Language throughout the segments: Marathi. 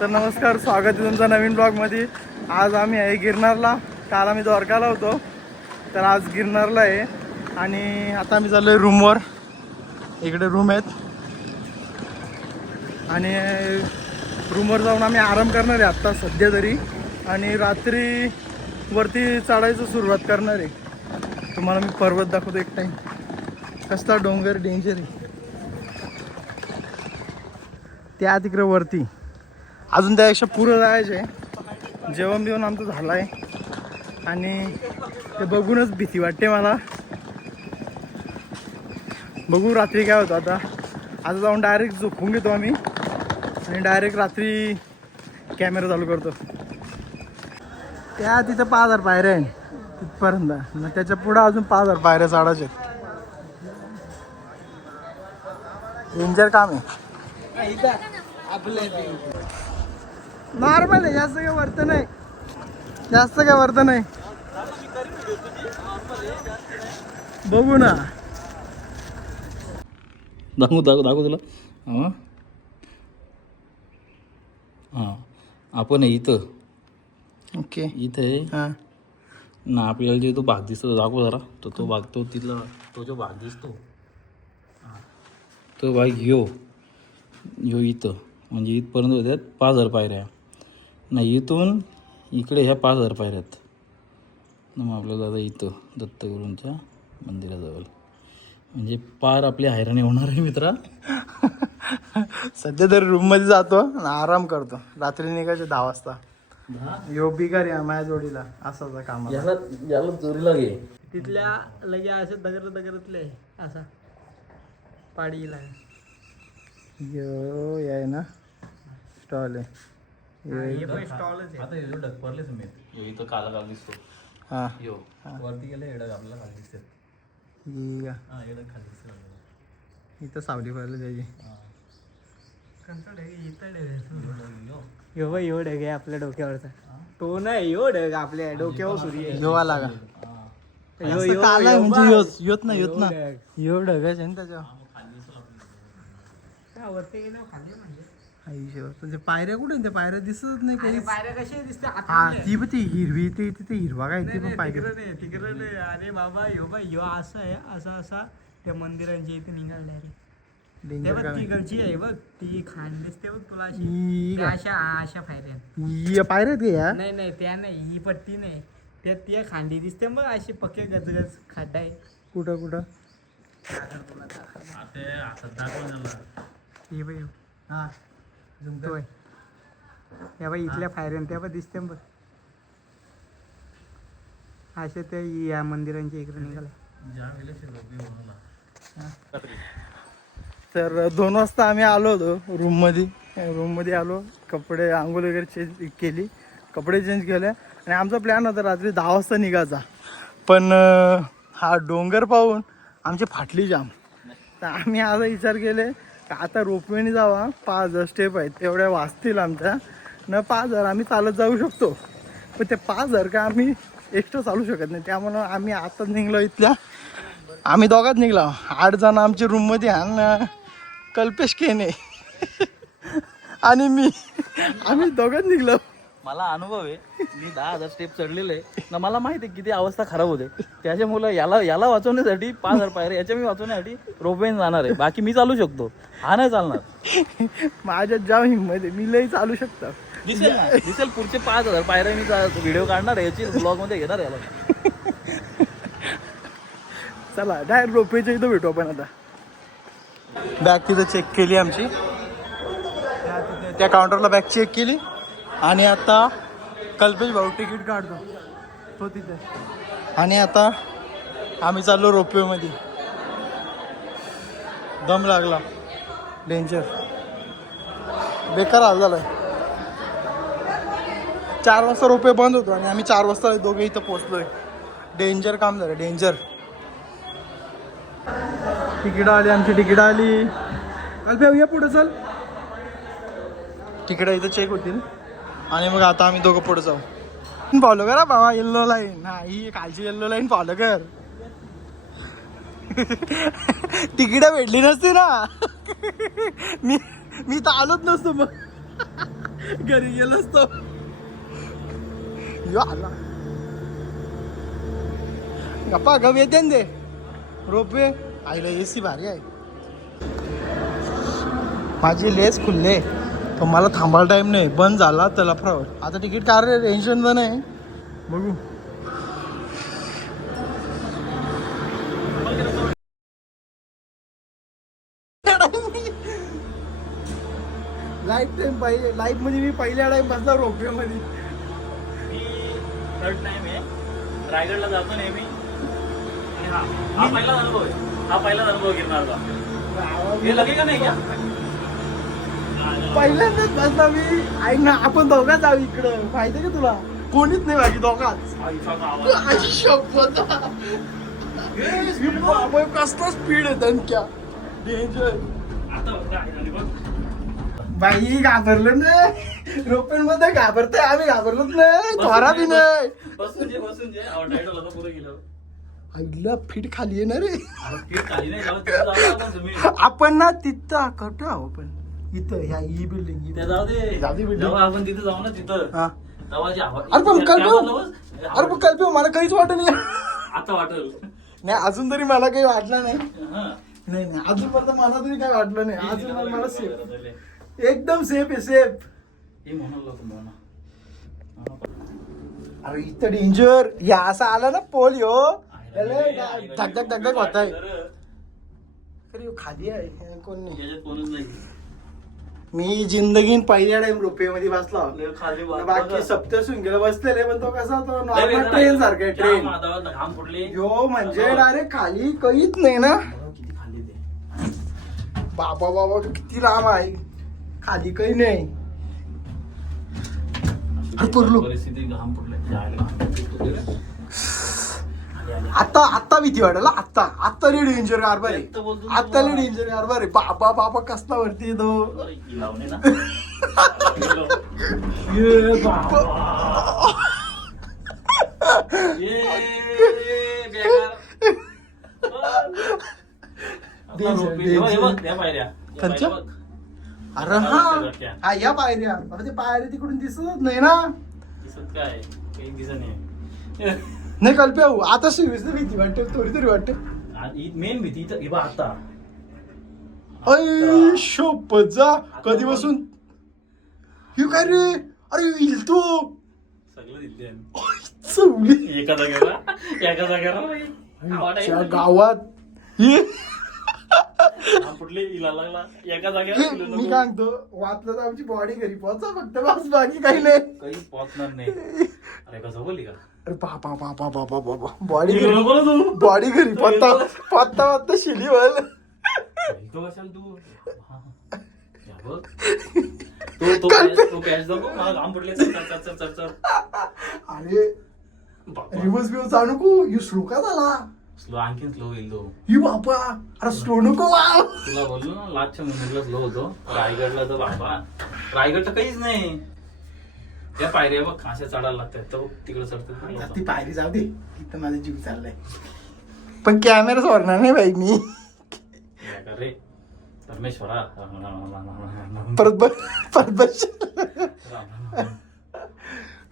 तर नमस्कार, स्वागत आहे तुमचं नवीन ब्लॉगमध्ये. आज आम्ही आहे गिरनारला. काल आम्ही द्वारकाला होतो, तर आज गिरनारला आहे. आणि आता आम्ही चाललो आहे रूमवर. इकडे रूम आहेत आणि रूमवर जाऊन आम्ही आराम करणार आहे आत्ता सध्या तरी. आणि रात्री वरती चढायचं सुरुवात करणार आहे. तुम्हाला मी पर्वत दाखवतो एक टाईम. कसला डोंगर डेंजर आहे त्या तिकडे वरती. अजून त्यापेक्षा पुढं जायचं आहे. जेवण बिवण आमचं झालं आहे आणि ते बघूनच भीती वाटते मला. बघू रात्री काय होतं. आता जाऊन डायरेक्ट झोपून घेतो आम्ही आणि डायरेक्ट रात्री कॅमेरा चालू करतो. त्या तिथं 5000 पायऱ्या आहे तिथपर्यंत. मग त्याच्या पुढं अजून 5000 पायऱ्या चढायचे. डेंजर काम आहे. नॉर्मल आहे, जास्त काय वर्त नाही. जास्त काय वर्त नाही. बघू ना. दाखवू तुला. हां हां आपण आहे इथं. ओके, इथं आहे हां ना. आपल्याला जे तो भाग दिसतो दाखव जरा. तो भाग, तो तिथला तो जो भाग दिसतो तो भाग ह्यो इथं. म्हणजे इथपर्यंत होत्यात 5000 पायऱ्या. नाही, इथून इकडे ह्या 5000 पायऱ्यात. मग आपल्याला आता इथं दत्तगुरूंच्या मंदिराजवळ म्हणजे पार आपली हैराणी होणार आहे मित्रा. सध्या तरी रूममध्ये जातो आणि आराम करतो. रात्री निघायचे 10 वाजता. यो बिगार या माझ्या जोडीला असाच काम. याला चोरीला घे. तिथल्या लगे असे दगरतले असा पाडीला यो आहे ना. स्टॉल आहे. स्टॉलच आता हे जो ढगपरले समेत इथं काला दिसतो. हा, यो वरती गेले एडग आपल्याला खाली दिसते. हां एडग खाली दिसते. इथं सावली पडलं त्याची. यो ढग आहे आपल्या डोक्यावरचा. तो नाही, यो ढग आपल्या डोक्यावर सूर्य. योवा लागा. यो काला म्हणजे योत ना यो ढगच आहे ना त्याच्यावर. म्हणजे पायऱ्या कुठे? त्या पायऱ्या दिसत नाही काही. पायऱ्या कशा दिसतात? हा, ती पण ती हिरवी, ती तिथे हिरवा काय ती पण पायऱ्या. तिकडे नाही. अरे बाबा यो असं आहे, असा त्या मंदिरांच्या इथे निघाले रे. डेंजर बघ ती गलची आहे बघ, ती खांड दिसते बघ तुला अशी. त्या अशा पायऱ्या पायऱ्या आहेत का या? नाही त्या नाही, ही पट्टी नाही. त्या खांडी दिसते बघ अशी पक्के गजगज खड्डा आहे. कुठं हे बघ हा जमतोय. या बाई इथल्या पायऱ्या त्या पण दिसते बघ अशा. त्या या मंदिरांच्या इकडे निघाल्या. तर 2 वाजता आम्ही आलो होतो रूममध्ये आलो. कपडे आंघोळ वगैरे चेंज केली, कपडे चेंज केले आणि आमचा प्लॅन होता रात्री 10 वाजता निघायचा. पण हा डोंगर पाहून आमची फाटली जाम. तर आम्ही आता विचार केले का आता रोपवेने जावा. 5000 स्टेप आहेत, तेवढ्या वाचतील आमच्या न. 5000 आम्ही चालत जाऊ शकतो, पण ते 5000 का आम्ही एक्स्ट्रा चालू शकत नाही. त्यामुळं आम्ही आताच निघलो. इथल्या आम्ही दोघात निघलो. 8 जण आमच्या रूममध्ये आणि कल्पेश केने आणि मी, आम्ही दोघात निघलो. मला अनुभव आहे. मी 10,000 स्टेप चढलेले आहे ना. मला माहिती आहे किती अवस्था खराब होते. त्याच्यामुळे याला वाचवण्यासाठी 5000 पायऱ्या याच्या मी वाचवण्यासाठी रोपवेने जाणार आहे. बाकी मी चालू शकतो, हा नाही चालणार. माझ्यात जाम हिंमत आहे, मी लई चालू शकतो. दिसेल पुढचे 5000 पायऱ्या मी व्हिडिओ काढणार आहे, याची ब्लॉग मध्ये घेणार याला. चला डायरेक्ट रोपवेच्या इथं भेटू आपण. आता बॅग तिथं चेक केली आमची. त्या काउंटरला बॅग चेक केली आणि आता कल्पेश भाऊ तिकीट काढतो तो तिथे. आणि आता आम्ही चाललो रोपवेमध्ये. दम लागला, डेंजर बेकार हाल झालाय. 4 वाजता रोपवे बंद होतो आणि आम्ही 4 वाजता दोघे इथं पोहोचलोय. डेंजर काम झालं, डेंजर. तिकीट आली, आमची तिकीट आली. कल्पेश ये पुढे चल. तिकीट इथं चेक होतील आणि मग आता आम्ही दोघं पुढे जाऊ. फॉलो करा बाबा, येल्लो लाईन. हा, ही कालची येल्लो लाईन फॉलो कर. तिकीट भेटली नसती ना मी तर आलोच नसतो. मग घरी गेलोच तो यो आला गप्पा गप येते ना ते रोपवे आईला एसी भारी आहे. माझी लेस खुलले तर मला थांबायला टाइम नाही, बंद झाला तर लफडावर. आता तिकीट काढले टेन्शन तर नाही, बघू. लाईफ टाइम पाहिजे, लाईफ मध्ये मी पहिल्या टाइम बसला रोपवे मध्ये. मी थर्ड टाइम आहे रायगडला जातो नेहमी आणि हा पहिला अनुभव आहे. हा पहिला अनुभव गिरणारचा. हे लगे का नाही क्या पहिल्यांदाच बसला मी. ऐक ना, आपण दोघाच आहोत इकडं, माहितीये का तुला? कोणीच नाही बाकी दोघाच. अशी शपथ. बाबा, कसला स्पीड आहे धनक्या, डेंजर. बाई घाबरलं नाही, रोपण मध्ये घाबरतोय आम्ही, घाबरलोच नाही, थोडा बी नाही. बसून जे टायटल होता पुढे गेलो. आईला फिट खाली येणार रे. खाली नाही जाऊ, तिथं जाऊ आपण तुम्ही. आपण ना तिथं कुठं आहो आपण, इथं ह्या ई बिल्डिंग. त्या जाऊ दे building. जेव्हा आपण तिथं जाऊ ना तिथं हा. तेव्हा जी हवा. अरे पण कल्पेव, त्या अरे पण कल्पेव मला काहीच वाटत नाही. आता वाटेल नाही अजून तरी मला काही वाटलं नाही. हा. नाही नाही अजूनपर्यंत मला तरी काही वाटलं नाही. अजून मला सेफ, एकदम सेफ आहे, सेफ. हे म्हणाल तुम्हाला अरे इथं डेंजर. या असं आला ना पोल यो, धक धक धक धक होत आहे. अरे ह्यो खाली आहे, कोण नाही. याच्यात कोणच नाही. मी जिंदगीन पहिल्या टाइम रोपवे मध्ये बसला. लय खाली बाकी सप्तशृंगीला बसलेले, पण तो कसा तो नॉर्मल ट्रेन सारखा आहे, ट्रेन. घाम फुटले. यो म्हणजे डायरेक्ट खाली काहीच नाही ना. किती खाली ते. बाबा बाबा किती लांब आहे, खाली काही नाही. अरे पडलो. परिस्थिती घाम फुटले. आता आता भीती वाटेल. आता रे डेंजर कारभार आहे, आता रे डेंजर कारभार आहे. बाबा बाबा कसला वरती तो. लावणे ना. अरे हा या पायऱ्या, अरे ते पायऱ्या तिकडून दिसतच नाही ना. दिसत काय काही दिसत नाही. नाही कल्पे हो, आता सिरियस भीती वाटते, थोडी तरी वाटते. मेन भीती इथं हे बघ आता. अय शपथ जा, कधी बसून हे काय रे. अरे येईल तो सगळं दिसते चवली एका जागेला गावात. हे फुटले इला लागला एका मी जागेला. काय म्हणतो, वाचलं तर आमची बॉडी घरी पोहोचा फक्त, बस बाकी काही नाही. काही पोहोचणार नाही. अरे कसं बोलली का. अरे बाबा बाबा बाबा बाबा, बॉडी इकडे घरी, नको ना तू. बॉडी घरी पत्ता पत्ता पत्ता शिली वल. इथं कशाला तू. या बघ. तो कॅच दाखव. मला घाम फुटले. चल. अरे रिवर्स बिवर्स आणू नको, यू स्लो का झाला. स्लो आणखीन स्लो होईल तो. यू बापा, अरे स्लो नको. वाव तुला बोललो ना लास्टच्या मुंबईला स्लो होतो. रायगडला तर बाबा, रायगडला काहीच नाही. त्या पायऱ्या बघ खांशा चढायला लागतात, तर तिकडे चढतात. ती पायरी जाऊ दे, इथं माझा जीव चाललाय. पण कॅमेरा सोडणार नाही बाई मी. रे परमेश्वरा. परत बस.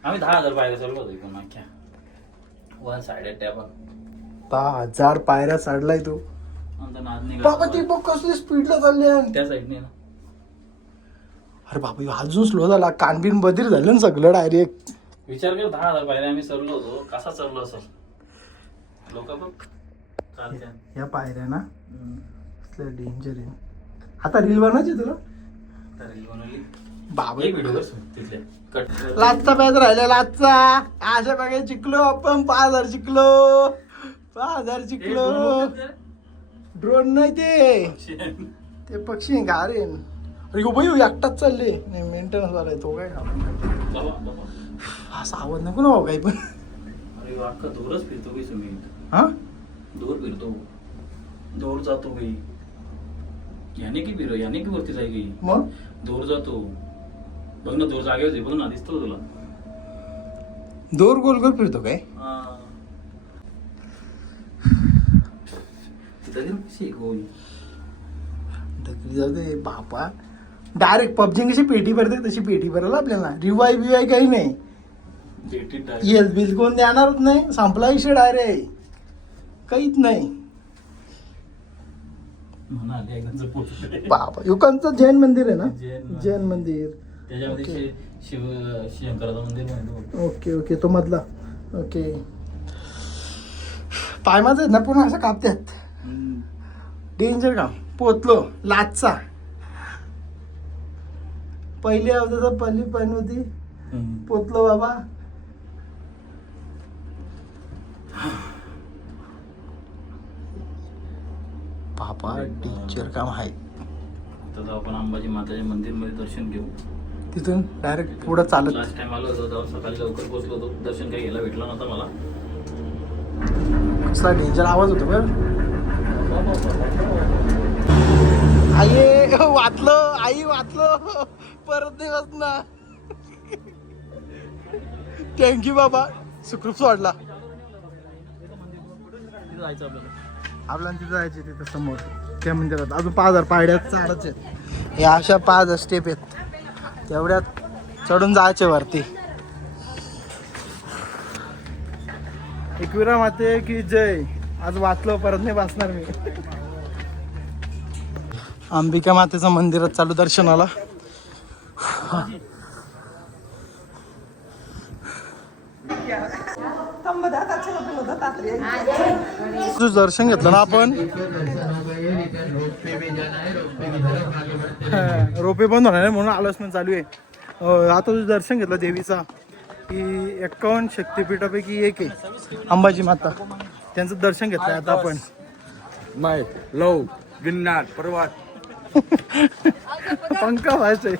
आम्ही 10,000 पायऱ्या चाललो होतो इकडून अख्ख्या. वन साइडेड त्या बघ. 10,000 पायऱ्या चढलाय तू. नंतर नाद निघाला. बाबा ती बघ कसली स्पीडला चालले. त्या साईडने ना. अरे बाबा ह्यो अजून स्लो झाला, कानबिन बधीर झालं ना सगळं डायरेक्ट. विचार कर 10,000 पायऱ्या आम्ही चढलो होतो, कसा चढलो असेल. लोक बघ चालत्या. या पायऱ्या ना डेंजर आहे. आता रील बनवायची तुला. रील बनवली बाबा एक व्हिडिओ तिथले कट. लाचचा पॅच राहिला, लाचचा. अशा बघायला शिकलो आपण. 5,000 शिकलो, 5,000 शिकलो. ड्रोन नाही ते पक्षी गारेन. अरे गो बाई एकटाच चालले. नाही मेंटेनन्स वाला आहे तो. काय असा आवाज नको ना काही पण. अरे अख्खा दूरच फिरतो काही तुम्ही. हा दूर फिरतो, दूर जातो काही. याने की वरती जाय काही. मग दूर जातो बघ ना, दूर जागेवर बघ ना, दिसतो तुला. दोर गोल गोल फिरतो काय. तिथं कशी गोल. ढकली जाऊ दे बापा. डायरेक्ट पबजी कशी पेटी भरते तशी पेटी भरेल आपल्याला. रिवाय बिवाय काही नाही. येस बिल कोण देणारच नाही. संपला विषय डायरेक्ट. काहीच नाही. बाबा युकांचं जैन मंदिर आहे ना. जैन मंदिर त्याच्यामध्ये शंकराचं मंदिर. ओके ओके तो मधला. ओके पाय माझं आहेत ना पूर्ण असं कापत्यात. डेंजर काम. पोचलो लाचचा. पहिली अवधीचा पहिली पाणी होती. पोचलो बाबा. बाबा टीचर काम आहे. तर आपण अंबाजी माताच्या मंदिरमध्ये दर्शन घेऊ. तिथून डायरेक्ट पुढं चालत. लास्ट टाइम आलो होतो तेव्हा सकाळी लवकर पोहोचलो होतो. दर्शन काही घ्यायला भेटलं नव्हतं मला. कसला डेंजर आवाज होतो बरं. आई वाचलं. आई वाचलं. परत नाही वाचणार. थँक्यू बाबा. सुखरूप सोडला. आपल्याला तिथं जायचे तिथं समोर त्या मंदिरात. अजून 5,000 पायऱ्या चढायचे. हे अशा 5 स्टेप आहेत. तेवढ्यात चढून जायचे वरती. एकविरा माते की जय. आज वाचलो परत नाही वाचणार मी. अंबिका मातेचं मंदिरात चालू दर्शनाला. तुझं दर्शन घेतलं ना आपण. रोपे बंद होणार म्हणून आलोच नाही चालू आहे. आता तुझं दर्शन घेतलं देवीचा की 51 शक्तिपीठापैकी एक आहे अंबाजी माता. त्यांचं दर्शन घेतलं आता आपण. माय लव गिरनार पर्वत. पंखा व्हायचंय.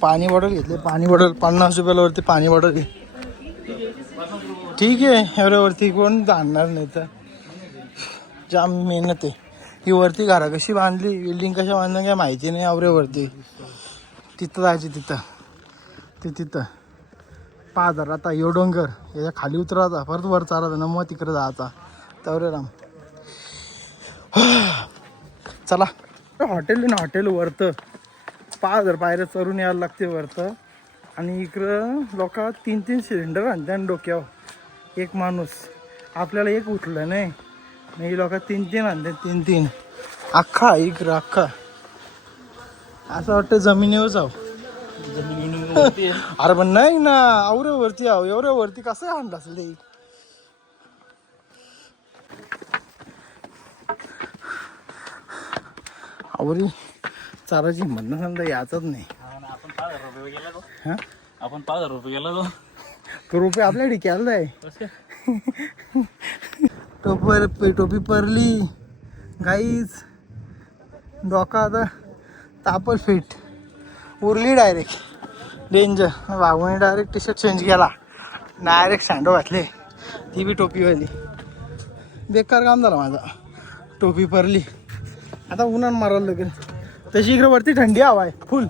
पाणी बॉटल घेतले. पाणी बॉटल 50 रुपयाला वरती पाणी बॉटल आहे. ठीक आहे एवढ्यावरती कोण जाणणार नाही. तर जाम मेहनत आहे. ही वरती घरा कशी बांधली बिल्डिंग कशा बांधल्या काय माहिती नाही. आवऱ्यावरती तिथं जायची. तिथं 5,000. आता यो डोंगर याच्या खाली उतरायचा परत वर चालायचा ना मग तिकडे जायचा. तवरे राम. चला हॉटेल आहे ना. हॉटेल वरतं 5,000 पायऱ्या चढून यायला लागते वरतं. आणि इकडं लोक 3-3 सिलेंडर आणतात डोक्यावर. एक माणूस. आपल्याला एक उठलं नाही लोक 3-3 आणतात. 3-3 अख्खा इकडं अख्खा. असं वाटतं जमिनीवर जाऊ. अरे पण नाही ना आवऱ्यावरती आहो. एवढ्यावरती कसं आणलं असेल. आवरी चाराची म्हणणं समजा याचच नाही. आपण 5,000 रुपये गेला तो रुपये आपल्याकडे केला आहे. टोपी परली गाईच. डोका आता तापल फिट उरली डायरेक्ट. डेंजर. वाघूने डायरेक्ट टी शर्ट चेंज केला. डायरेक्ट सँडो घातले. ती बी टोपीवाली. बेकार काम झालं माझा. टोपी परली. आता उन्हान मारायला लागेल. तशी इकडे वरती थंडी हवा आहे फुल.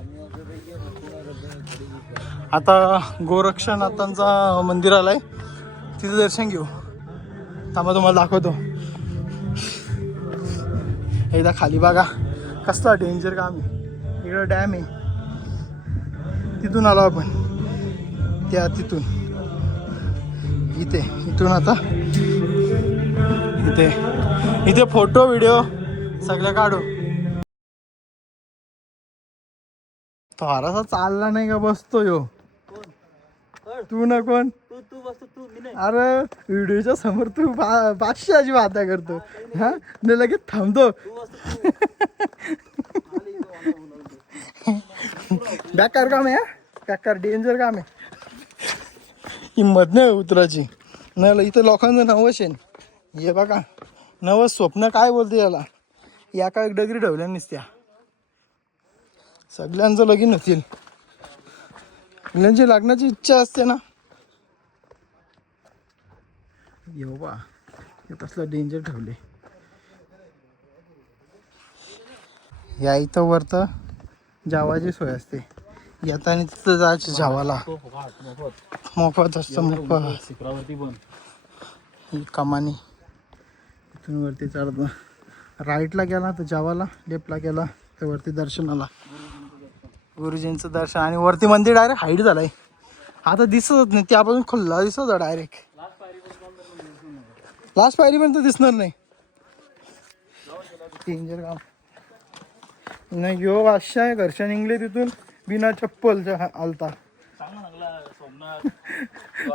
आता गोरक्षनाथांचा मंदिर आलाय. तिथं दर्शन घेऊ. थांबा तुम्हाला दाखवतो. एकदा खाली बघा कसला डेंजर काम आहे. इकडं डॅम आहे. तिथून आलो आपण. तिथून इथून आता इथे फोटो व्हिडिओ सगळं काढू. तो हरासा चालला नाही का बसतो यो. तू ना कोण. अरे व्हिडिओच्या समोर तू 500 वादा करतो. हा नाही लगेच थांबतो. बेकार काम आहे. बेकार डेंजर काम आहे. हिंमत नाही उतराची. नाही इथं लोकांचं नवस आहे. हे बघा नवस स्वप्न काय बोलते याला. या काय डगरी ठेवल्या नसत्या. सगळ्यांचं लगीन होतील. सगळ्यांची लग्नाची इच्छा असते ना. येऊ बा हे कसलं डेंजर ठेवले. या इथं वरतं जावाची सोय असते. येताना तिथं जायचं जावाला. मोफत असतं. मोफत ही कमानी. इथून वरती चढतं. राईटला गेला तर जावाला. लेफ्टला गेला तर वरती दर्शनाला. गुरुजींचं दर्शन आणि वरती मंदिर डायरेक्ट हाईट झालंय. आता दिसत नाही, त्यापासून खुल्ला दिसत होता डायरेक्ट. लास्ट पायरी पण तर दिसणार नाही. डेंजर काम नाही. यो अशा आहे घरच्या निघले तिथून बिना चप्पलच्या आलता.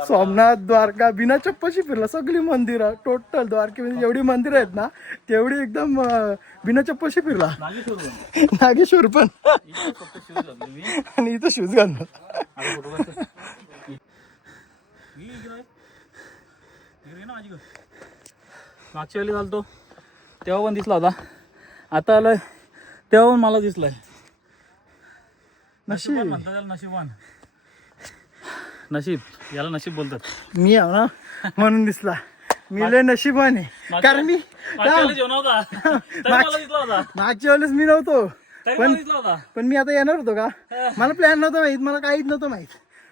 सोमनाथ द्वारका बिना चप्पलची फिरला. सगळी मंदिरं टोटल द्वारकेमध्ये जेवढी मंदिरं आहेत ना तेवढी एकदम बिना चप्पलची फिरला. नागेश्वर पण आणि इथं शूज घालणार. मागच्या वेळी चालतो तेव्हा पण दिसला होता, आता आलाय तेव्हा पण मला दिसलाय. नशीब म्हणतात त्याला नशीबवान. नशीब याला नशीब बोलतात. मी आहे ना म्हणून दिसला. मी लय नशिबाने, कारण मी मागच्या वेळेस मी नव्हतो पण मी आता येणार होतो का. मला प्लॅन नव्हता माहित, मला काहीच नव्हतं माहित.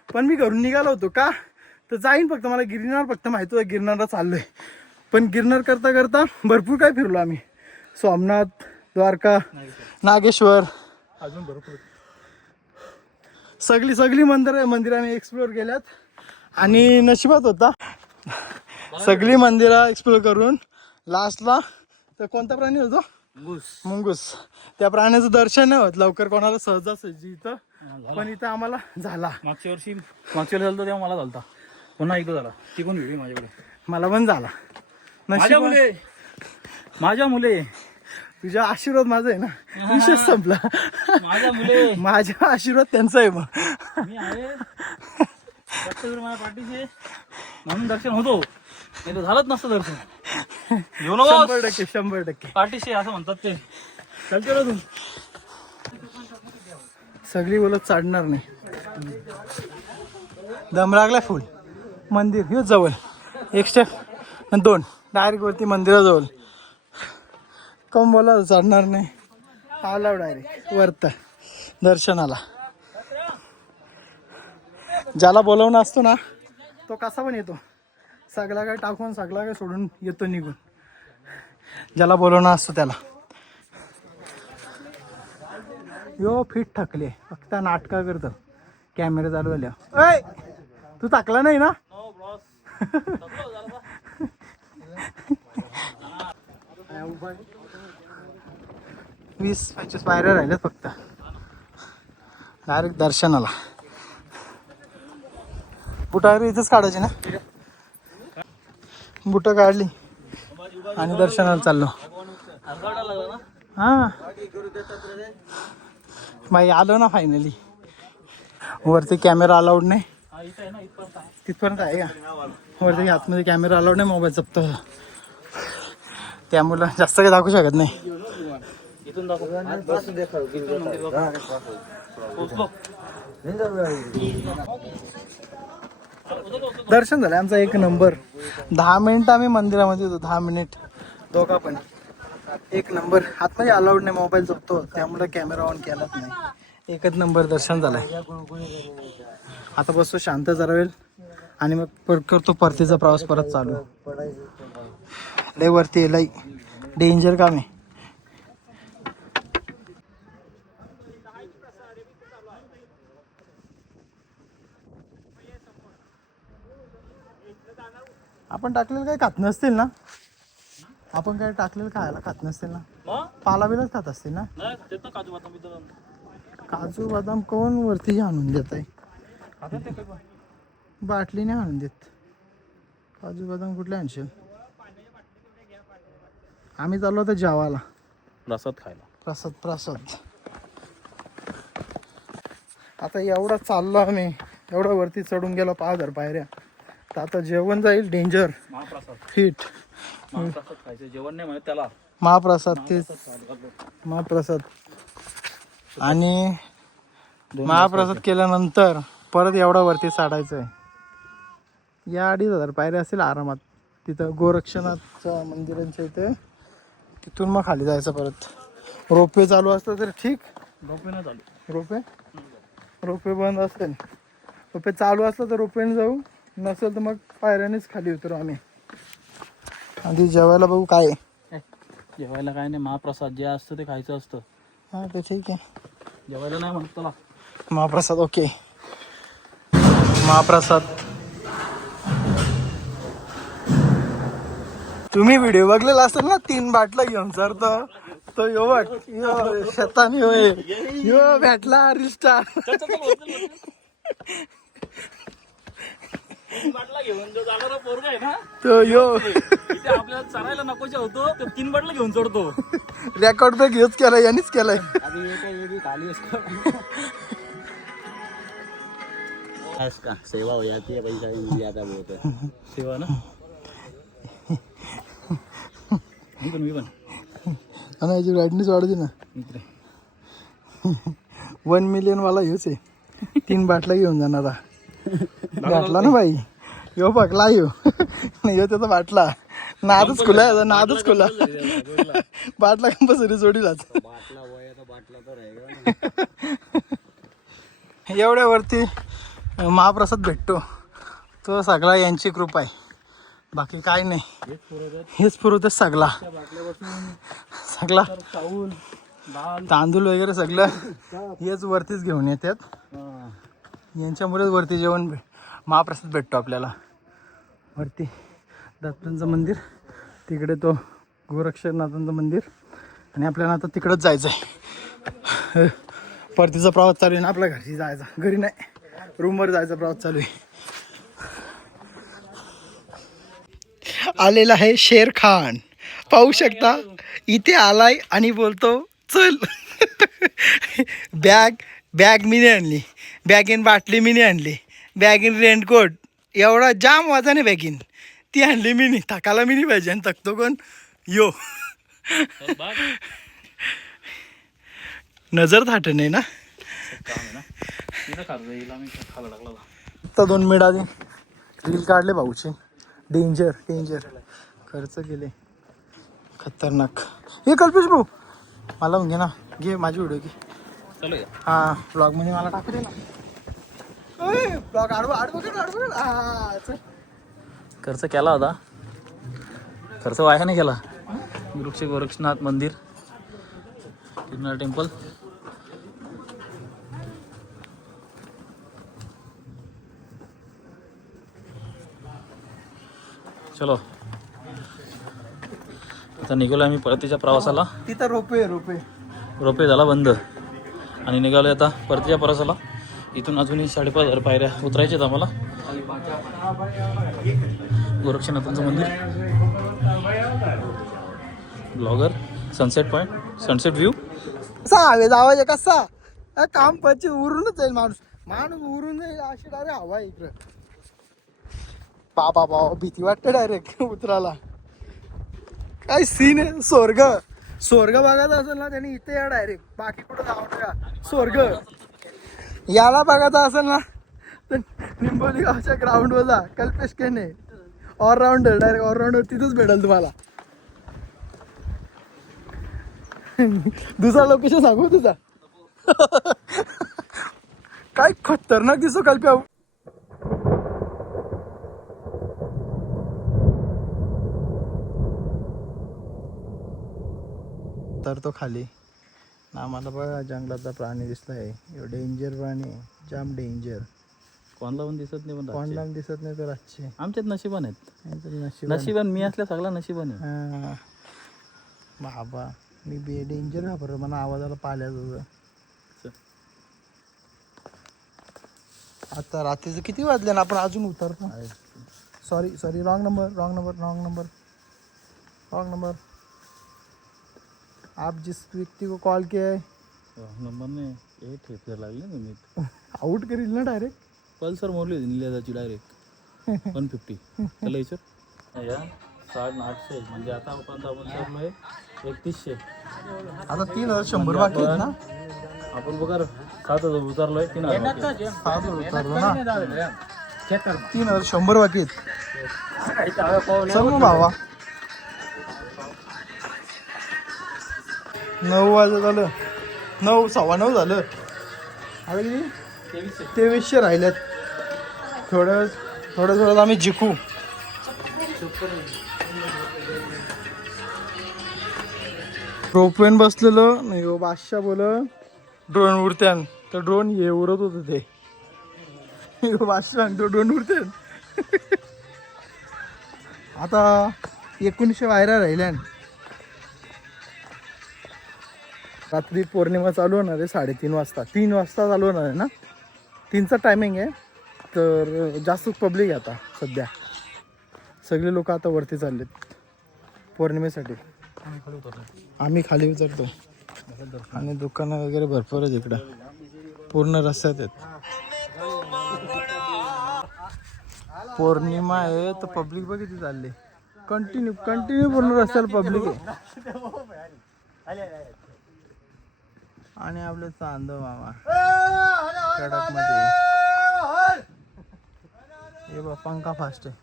पण मी घरून निघालो होतो का तर जाईन फक्त मला गिरनार फक्त माहित होतं गिरनारला चाललोय. पण गिरनार करता करता भरपूर काय फिरलो आम्ही. सोमनाथ, द्वारका, नागेश्वर, अजून भरपूर सगळी मंदिरं आम्ही एक्सप्लोअर केल्यात. आणि नशिबात होता सगळी मंदिरं एक्सप्लोअर करून लास्टला तर कोणता प्राणी होतो, मुंगूस. त्या प्राण्याचं दर्शन नाही होत लवकर कोणाला सहजासहजी इथं, पण इथं आम्हाला झाला. मागच्या वेळी झालं तेव्हा मला झालता, पुन्हा एकदा झाला. ती पण व्हिडिओ माझ्याकडे. मला पण झाला. माझ्या मुले तुझा आशीर्वाद माझा आहे ना, विषय संपला. माझा आशीर्वाद त्यांचा आहे. मग मी आहे माझ्या पाठीशी म्हणून दर्शन होतो, नाही तर झालंच नसतं दर्शन. 100% पाठीशी असं म्हणतात ते. चलते ना तू. सगळी बोलत चाडणार नाही. दम लागला फुल. मंदिर हे जवळ, एक स्टेप 2 डायरेक्ट वरती मंदिराजवळ. कम बोला चढणार नाही. आला डायरेक्ट वरत दर्शनाला. ज्याला बोलवणं असतो ना तो कसा पण येतो. सगळा काय टाकून सगळा काय सोडून येतो निघून. ज्याला बोलवणं असतो त्याला. यो फिट थकले फक्त नाटका करतो कॅमेरा चालू आल्या. अय तू टाकला नाही ना. 20-25 पायऱ्या राहिल्यात फक्त डायरेक्ट दर्शनाला. बुटा इथंच काढायची ना. बुटं काढली आणि दर्शनाला चाललो. हा बाई आलो ना फायनली. वरती कॅमेरा अलाउड नाही. तिथपर्यंत आहे का वरती आतमध्ये कॅमेरा अलाउड नाही. मोबाईल जप्त त्यामुळं जास्त काही दाखवू शकत नाही. दर्शन झालं आमचा 1 नंबर. 10 मिनिट आम्ही मंदिरामध्ये होतो. 10 मिनिट दोघा पण 1 नंबर. आतमध्ये अलाउड नाही, मोबाईल जपतो त्यामुळे कॅमेरा ऑन केलाच नाही. 1 नंबर दर्शन झालंय. आता बसतो शांत जरा वेळ आणि मग करतो परतीचा प्रवास परत चालू. लय वरती लय डेंजर काम आहे. आपण टाकलेलं काय खात नसतील ना. आपण काय टाकलेलं खायला खात नसतील ना. पाला बिलाच खात असतील ना. काजू बदाम कोण वरती आणून देत आहे. बाटलीने आणून देत. काजू बदाम कुठले आणशील. आम्ही चाललो होतो जेवायला, प्रसाद खायला. प्रसाद. आता एवढा चाललो आम्ही, एवढा वरती चढून गेलो 5000 पायऱ्या. तर आता जेवण जाईल डेंजर. फिट महाप्रसाद खायचं. जेवण नाही म्हणत त्याला. महाप्रसाद तेच महाप्रसाद. आणि महाप्रसाद केल्यानंतर परत एवढा वरती चढायचं आहे. या 2500 पायऱ्या असतील आरामात. तिथं गोरक्षनाथच्या मंदिरांच्या इथे. तिथून मग खाली जायचं परत. रोपवे चालू असतं तर ठीक. रोपवे नाही चालू. रोपवे बंद असते. रोपवे चालू असलं तर रोपवेने जाऊ, नसेल तर मग पायऱ्यानेच खाली उतरू आम्ही. आधी जेवायला बघू काय. जेवायला काय नाही, महाप्रसाद जे असतं ते खायचं असतं. हां ते ठीक आहे. जेवायला नाही म्हणत त्याला. महाप्रसाद ओके. महाप्रसाद तुम्ही व्हिडिओ बघलेला असेल ना 3 बाटला घेऊन सर तो यो बघ यो शतानी होय यो भेटला रील स्टार. बाटला घेऊन जो जाणारा पोरगा आहे ना तो यो इथे आपल्याला चरायला नकोचा होतो तो 3 बाटला घेऊन चढतो. रेकॉर्ड ब्रेक यूज केलाय यांनीच केलाय. का सेवा हो जाती है, पैसा भी मिल जाता है बहुत है. सेवा ना. मी पण आणि याची ब्राईटनेस वाढते ना. 1 मिलियन वाला ह्योच आहे. 3 बाटला घेऊन जाणारा भेटला ना भाई. यो पकला यो यो त्याचा बाटला नादच खुला आहे, नादच खुला. बाटला कंपल्सरी जोडीलाच. एवढ्यावरती महाप्रसाद भेटतो तो सगळा यांची कृपा आहे, बाकी काय नाही. हेच पुरवतच सगळा तांदूळ वगैरे सगळं हेच वरतीच घेऊन येतात. यांच्यामुळेच वरती जेवण महाप्रसाद भेटतो आपल्याला. वरती दत्तांचं मंदिर, तिकडे तो गोरक्षनाथांचं मंदिर, आणि आपल्याला आता तिकडंच जायचं आहे. परतीचा प्रवास चालू आहे ना आपल्या घरी जायचा, घरी नाही रूमवर जायचा प्रवास चालू आहे. आलेला आहे शेर खान, पाहू शकता इथे आलाय आणि बोलतो चल. बॅग मी नाही आणली, बॅगीन बाटली मी नाही आणली, बॅगीन रेनकोट एवढा जाम वाजाने बॅगीन ती आणली मी नाही. थकाला मी नाही पाहिजे, आणि थकतो कोण यो. नजर थाट नाही ना. आता 2 मिनिटात रील काढले भाऊचे. डेंजर खर्च केले खतरनाक. हे कल्पेश भाऊ मला घे ना, घे माझी व्हिडिओ घे. हां ब्लॉग मध्ये मला टाकू दे ना. ब्लॉग आडवं खर्च केला होता, खर्च वाया नाही केला. गोरक्षनाथ मंदिर, गिरनार टेम्पल. चलो आता निघालो आम्ही परतीच्या प्रवासाला. तिथं रोपे रोपे झाला बंद आणि निघालो आता परतीच्या प्रवासाला. इथून अजूनही 5,500 पायऱ्या उतरायच्यात आम्हाला. गोरक्षनाथांचं मंदिर, blogger, sunset point, sunset view. कसा हवेचा आवाज आहे कसा. काम पच्ची उरूनच जाईल माणूस उरून जाईल अशी डायरेक्ट हवा आहे इकडं. बाबा भीती वाटते डायरेक्ट उतराला. काय सीन आहे. स्वर्ग बघायचा असेल ना त्यांनी इथे या डायरेक्ट, बाकी कुठं जाऊ नका. स्वर्ग याला बघायचा असेल ना तर निंबोली गावच्या ग्राउंडवर जा. कल्पेश केने ऑलराऊंडर, डायरेक्ट ऑलराऊंडर तिथंच भेटेल तुम्हाला. दुसरा लोकेशन सांगू तुझा. काय खतरनाक दिसतो कल्प्या. तर तो खाली आम्हाला बघा जंगलातला प्राणी दिसलाय. डेंजर प्राणी, जाम डेंजर. कोणला पण दिसत नाही, पण कोणला दिसत नाही तर आजचे आमच्यात नशिबान आहेत. नशीब नशिबान मी असल्या सगळा नशिबान आहे. हा. बाबा मी डेंजर घाबर मला आवाजाला पाल्याचं. आता रात्रीचं किती वाजले ना आपण अजून उतरतो. Sorry wrong number. आप जिस व्यक्ति को कॉल किया है नंबर ने ठेकर लागले ना मी. आउट करील ना डायरेक्ट. पल्सर मोडली होती निल्याची डायरेक्ट 150. त्याला विचार या 850 म्हणजे आता आपण सरलोय 3100. आता 3,100 बाकी आहेत ना. आपण बघा 7,000 उतरलोय. 3,000 उतरलो ना. 3,100 बाकी आहेत. चल मग भावा. 9 वाजत झालं. 9 9:15 झालं. आता किती 2300 राहिल्यात. थोड्याच आम्ही जिंकू. रोपवेन बसलेलो नाही. बादशाह बोल ड्रोन उडत्यान तर ड्रोन हे उरत होतं ते वाच सांगतो ड्रोन उरते आता 1900 वायरा राहिल्या रात्री पौर्णिमा चालू होणार आहे 3:30 वाजता 3 वाजता चालू होणार आहे ना 3चा टायमिंग आहे तर जास्त पब्लिक आहे आता सध्या सगळे लोक आता वरती चाललेत पौर्णिमेसाठी आम्ही खाली उतरतो आणि दुकानं वगैरे भरपूर आहेत इकडं पूर्ण रस्त्यात आहेत पौर्णिमा आहे तर पब्लिक बघ किती चालली कंटिन्यू पूर्ण रस्त्याला पब्लिक आहे आणि आपले चांदो मामा कडक मध्ये हे बघ पंखा फास्ट आहे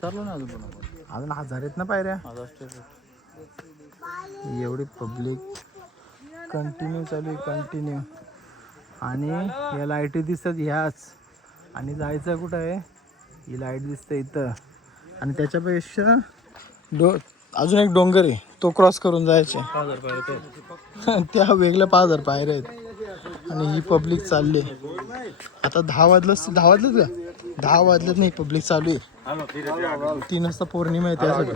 चाललो ना अजून अजून 1000 आहेत ना पायऱ्या एवढी पब्लिक कंटिन्यू चालू आहे कंटिन्यू आणि या लाईटी दिसतात ह्याच आणि जायचं कुठं आहे ही लाईट दिसते इथं आणि त्याच्यापेक्षा अजून एक डोंगर आहे तो क्रॉस करून जायचे 5000 पायऱ्या त्या वेगळ्या 5000 पायऱ्या आहेत आणि ही पब्लिक चालली आता 10 वाजलेच का 10 वाजलेत नाही पब्लिक चालू आहे 3 वाजता पौर्णिमा आहे त्यासाठी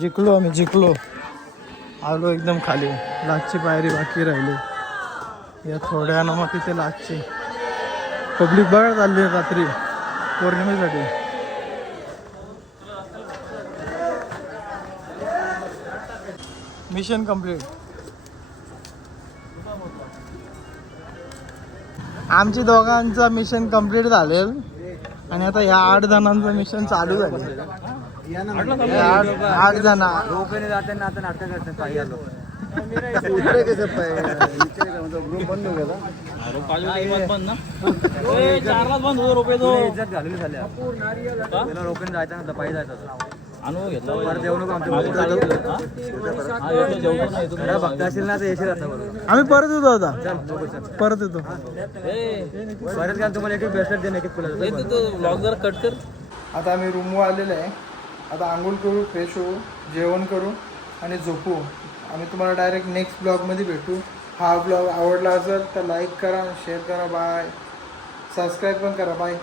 जिंकलो आम्ही जिंकलो आलो एकदम खाली लाचची पायरी बाकी राहिली या थोड्या ना मग तिथे लाचची पब्लिक बघा चालली रात्री पौर्णिमेसाठी मिशन कंप्लीट आमची दोघांचं मिशन कंप्लीट झालेल आणि आता या 8 जणांचं मिशन चालू झालं 8 जण अनुभव घेतला आम्ही परत येतो आता परत येतो ब्लॉग जरा कट कर आता आम्ही रूमवर आलेलो आहे आता आंघोळ करू फ्रेश होऊ जेवण करू आणि झोपू आम्ही तुम्हाला डायरेक्ट नेक्स्ट ब्लॉगमध्ये भेटू हा ब्लॉग आवडला असेल तर लाईक करा शेअर करा बाय सबस्क्राईब पण करा बाय